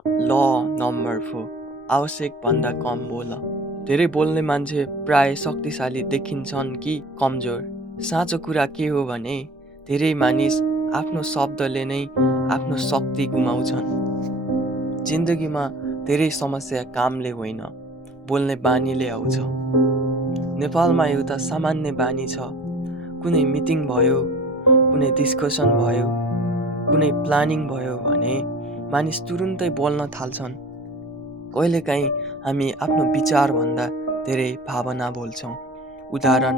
ल नम्बर 4 आवश्यक भन्दा कम बोल। धेरै बोल्ने मान्छे प्राय शक्तिशाली देखिन्छन् कि कमजोर? साँचो कुरा के हो भने धेरै मानिस आफ्नो शब्दले नै आफ्नो शक्ति गुमाउँछन्। जिन्दगीमा धेरै समस्या कामले होइन, बोल्ने बानीले आउँछ। नेपालमा एउटा सामान्य बानी छ, कुनै मिटिङ भयो, कुनै डिस्कसन भयो, कुनै प्लानिङ भयो भने मानिस तुरुन्तै बोल्न थाल्छन्। कहिलेकाहीँ हामी आफ्नो विचारभन्दा धेरै भावना बोल्छौँ। उदाहरण,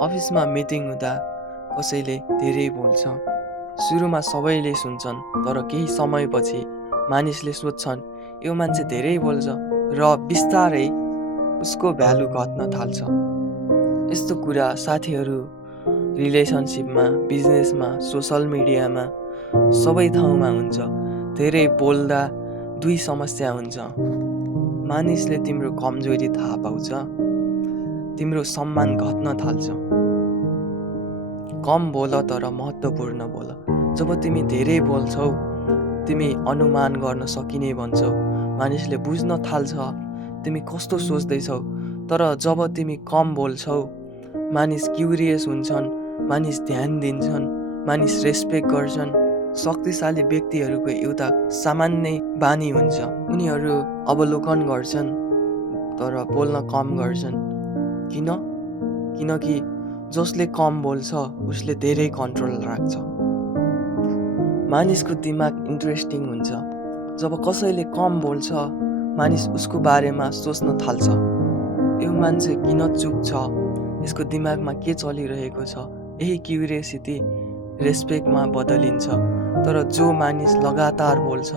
अफिसमा मिटिङ हुँदा कसैले धेरै बोल्छ। सुरुमा सबैले सुन्छन्, तर केही समयपछि मानिसले सोध्छन् यो मान्छे धेरै बोल्छ र बिस्तारै उसको भ्यालु घट्न थाल्छ। यस्तो कुरा साथीहरू, रिलेसनसिपमा, बिजनेसमा, सोसल मिडियामा, सबै ठाउँमा हुन्छ। धेरै बोल्दा दुई समस्या हुन्छ। मानिसले तिम्रो कमजोरी थाहा पाउँछ, तिम्रो सम्मान घट्न थाल्छ। कम बोल तर महत्त्वपूर्ण बोल। जब तिमी धेरै बोल्छौ, तिमी अनुमान गर्न सकिने बन्छौ। मानिसले बुझ्न थाल्छ तिमी कस्तो सोच्दैछौ। तर जब तिमी कम बोल्छौ, मानिस क्युरियस हुन्छन्, मानिस ध्यान दिन्छन्, मानिस रेस्पेक्ट गर्छन्। शक्तिशाली व्यक्तिहरूको एउटा सामान्य बानी हुन्छ, उनीहरू अवलोकन गर्छन् तर बोल्न कम गर्छन्। किनकि जसले कम बोल्छ उसले धेरै कन्ट्रोल राख्छ। मानिसको दिमाग इन्ट्रेस्टिङ हुन्छ। जब कसैले कम बोल्छ, मानिस उसको बारेमा सोच्न थाल्छ। यो मान्छे किन चुप छ, यसको दिमागमा के चलिरहेको छ। यही क्युरियोसिटी रेस्पेक्टमा बदलिन्छ। तर जो मानिस लगातार बोल्छ,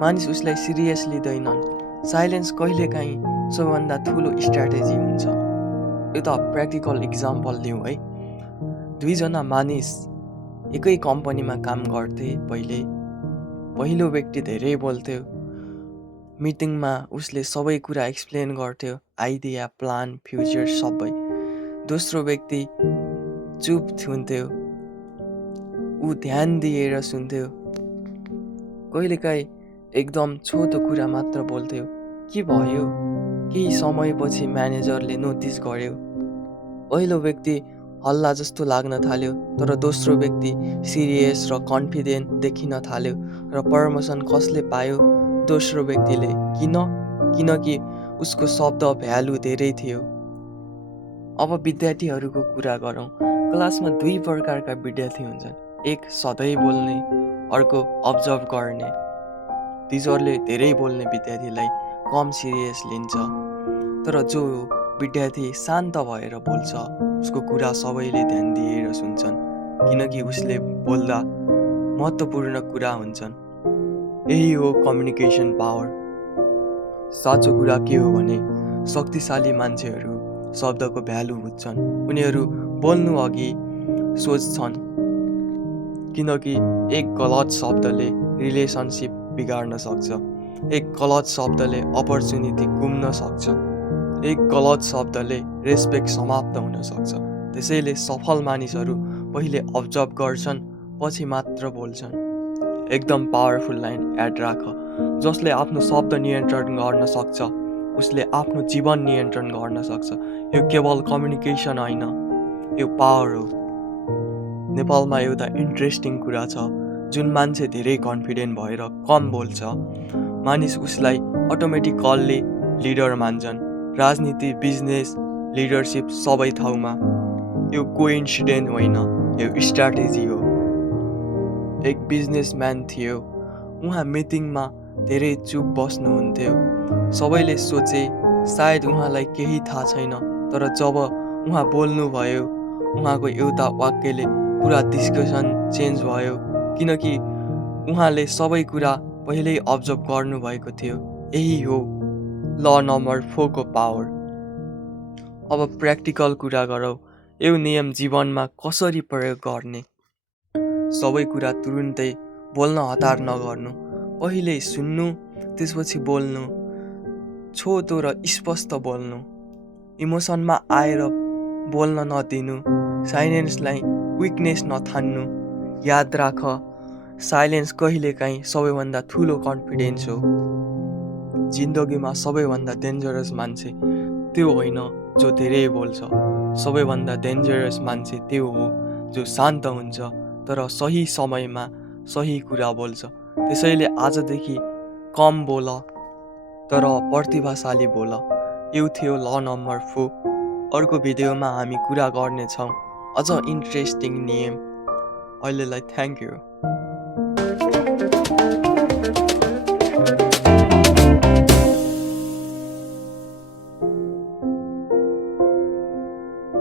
मानिस उसलाई सिरियस लिँदैनन्। साइलेन्स कहिलेकाहीँ सबभन्दा ठुलो स्ट्र्याटेजी हुन्छ। एउटा प्र्याक्टिकल इक्जाम्पल लिउँ है। दुईजना मानिस एकै कम्पनीमा काम गर्थे। पहिलो व्यक्ति धेरै बोल्थ्यो। मिटिङमा उसले सबै कुरा एक्सप्लेन गर्थ्यो, आइडिया, प्लान, फ्युचर सबै। दोस्रो व्यक्ति चुप हुन्थ्यो, ऊ ध्यान दिएर सुन्थ्यो। कहिलेकाहीँ एकदम छोटो कुरा मात्र बोल्थ्यो। के भयो? केही समयपछि म्यानेजरले नोटिस गर्यो। पहिलो व्यक्ति हल्ला जस्तो लाग्न थाल्यो, तर दोस्रो व्यक्ति सिरियस र कन्फिडेन्ट देखिन थाल्यो। र प्रमोसन कसले पायो? दोस्रो व्यक्तिले। किनकि उसको शब्द भ्यालु धेरै थियो। अब विद्यार्थीहरूको कुरा गरौँ। क्लासमा दुई प्रकारका विद्यार्थी हुन्छन्। एक सधैँ बोल्ने, अर्को अब्जर्भ गर्ने। टिचरले धेरै बोल्ने विद्यार्थीलाई कम सिरियस लिन्छ। तर जो विद्यार्थी शान्त भएर बोल्छ, उसको कुरा सबैले ध्यान दिएर सुन्छन्, किनकि उसले बोल्दा महत्त्वपूर्ण कुरा हुन्छन्। यही हो कम्युनिकेसन पावर। साँचो कुरा के हो भने शक्तिशाली मान्छेहरू शब्दको भ्यालु बुझ्छन्। उनीहरू बोल्नु अघि सोच्छन्, किनकि एक गलत शब्दले रिलेसनसिप बिगार्न सक्छ। एक गलत शब्दले अपर्च्युनिटी गुम्न सक्छ। एक गलत शब्दले रेस्पेक्ट समाप्त हुन सक्छ। त्यसैले सफल मानिसहरू पहिले अब्जर्भ गर्छन्, पछि मात्र बोल्छन्। एकदम पावरफुल लाइन याद राख, जसले आफ्नो शब्द नियन्त्रण गर्न सक्छ, उसले आफ्नो जीवन नियन्त्रण गर्न सक्छ। यो केवल कम्युनिकेसन होइन, यो पावर हो। नेपालमा एउटा इन्ट्रेस्टिङ कुरा छ, जुन मान्छे धेरै कन्फिडेन्ट भएर कम बोल्छ, मानिस उसलाई अटोमेटिकल्ली लिडर मान्छन्। राजनीति, बिजनेस, लिडरसिप सबै ठाउँमा। यो कोइन्सिडेन्ट होइन, यो स्ट्र्याटेजी हो। एक बिजनेसम्यान थियो। उहाँ मिटिङमा धेरै चुप बस्नुहुन्थ्यो। सबैले सोचे सायद उहाँलाई केही थाहा छैन। तर जब उहाँ बोल्नुभयो, उहाँको एउटा वाक्यले पुरा डिस्कसन चेन्ज भयो, किनकि उहाँले सबै कुरा पहिल्यै अब्जर्भ गर्नुभएको थियो। यही हो ल नम्बर 4 को पावर। अब प्र्याक्टिकल कुरा गरौँ। यो नियम जीवनमा कसरी प्रयोग गर्ने? सबै कुरा तुरुन्तै बोल्न हतार नगर्नु। पहिले सुन्नु, त्यसपछि बोल्नु। छोटो र स्पष्ट बोल्नु। इमोसनमा आएर बोल्न नदिनु। साइलेन्सलाई विकनेस नठान्नु। याद राख, साइलेन्स कहिलेकाहीँ सबैभन्दा ठुलो कन्फिडेन्स हो। जिन्दगीमा सबैभन्दा डेन्जरस मान्छे त्यो होइन जो धेरै बोल्छ, सबैभन्दा डेन्जरस मान्छे त्यो हो जो शान्त हुन्छ तर सही समयमा सही कुरा बोल्छ। त्यसैले आजदेखि कम बोल तर प्रतिभाशाली बोल। यो थियो ल नम्बर 4। अर्को भिडियोमा हामी कुरा गर्नेछौँ अझ इन्ट्रेस्टिङ नियम। अहिलेलाई थ्याङ्क यू।